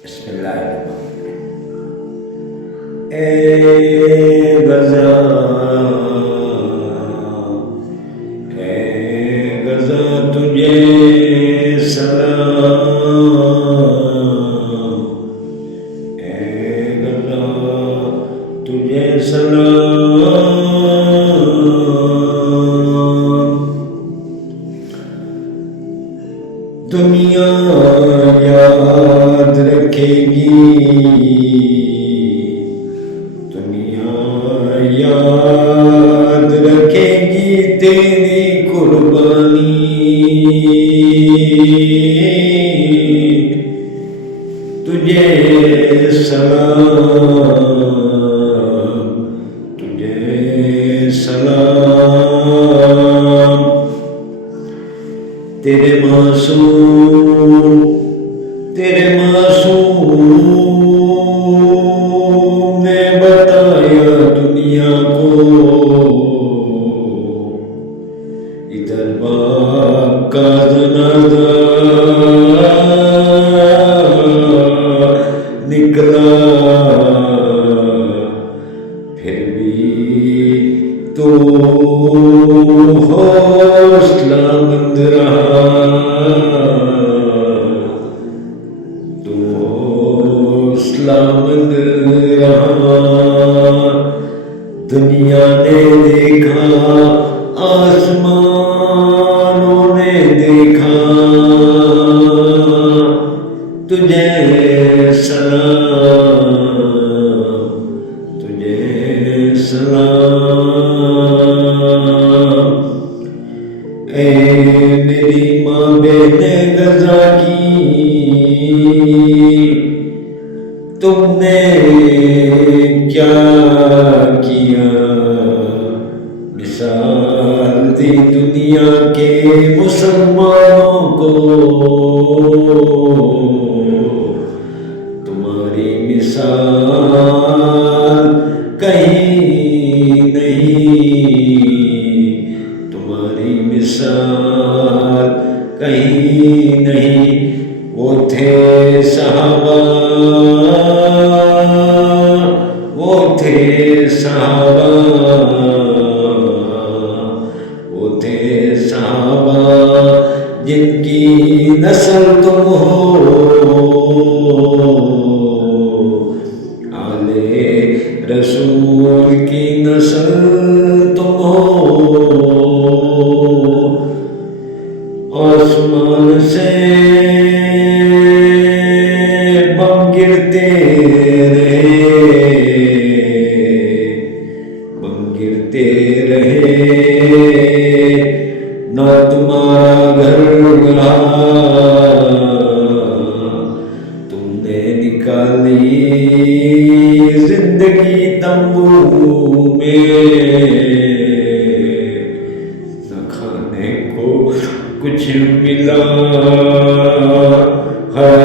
बिस्मिल्लाहिर्रहमानिर्रहीम। ए गज़ा, ए गज़ा तुझे सलाम, ए गज़ा तुझे सलाम। दुनिया याद रखेगी, दुनिया याद रखेगी तेरी कुर्बानी। तुझे सलाम, तुझे सलाम। तेरे मासूम ने बताया दुनिया को, इधर बाप का जनाजा निकला, फिर भी तो हौसलामंद रहा, तो हौसलामंद रहा। दुनिया ने देखा, आसमानों ने देखा, तुझे सलाम, तुझे सलाम। ए मेरी माँ बेटे गज़ा की, तुमने क्या किया, मिसाल दी दुनिया के मुसलमानों को। तुम्हारी मिसाल कहीं नहीं, तुम्हारी मिसाल कहीं नहीं। वो थे सहाबा, वो थे सहाबा, वो थे सहाबा जिनकी नस्ल तुम हो, आले रसूल की नस्ल तुम हो। आसमान से बम गिरते रहे, बम गिरते रहे, ना तुम्हारा घर रहा। तुमने निकाली जिंदगी तंबू में, न खाने को कुछ मिला है,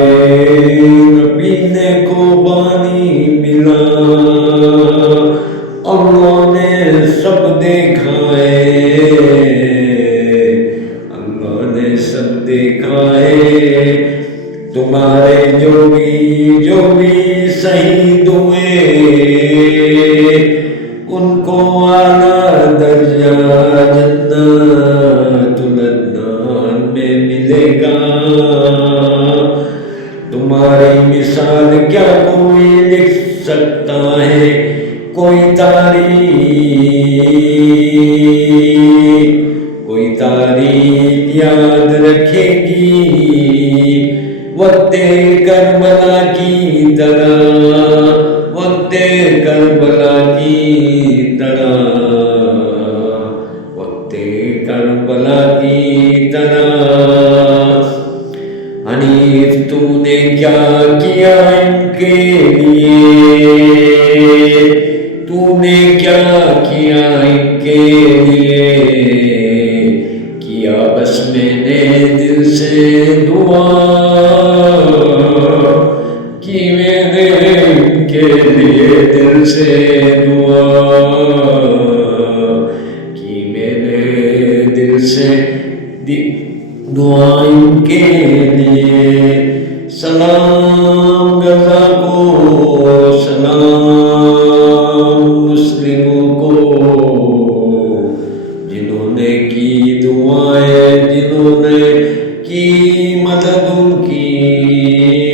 न पीने को पानी मिला। अल्लाह ने सब देखा है, अल्लाह ने सब देखा है। तुम्हारे जो भी शहीद हुए, उनको आला दर्जा जन्नतुल अदनान में मिलेगा। तुम्हारी मिसाल क्या कोई लिख सकता है, कोई तारीख याद रखेगी। वक्ते करबला की तरह, वक्ते करबला की तरह, वक्ते करबला की तरह। हनीफ तूने क्या किया इनके लिए, तूने क्या किया इनके लिए। किया बस मैंने दिल से दुआ, कि मैंने इनके लिए दिल से दुआ, कि मैंने दिल से दुआ इनके लिए। सलाम मन दुखी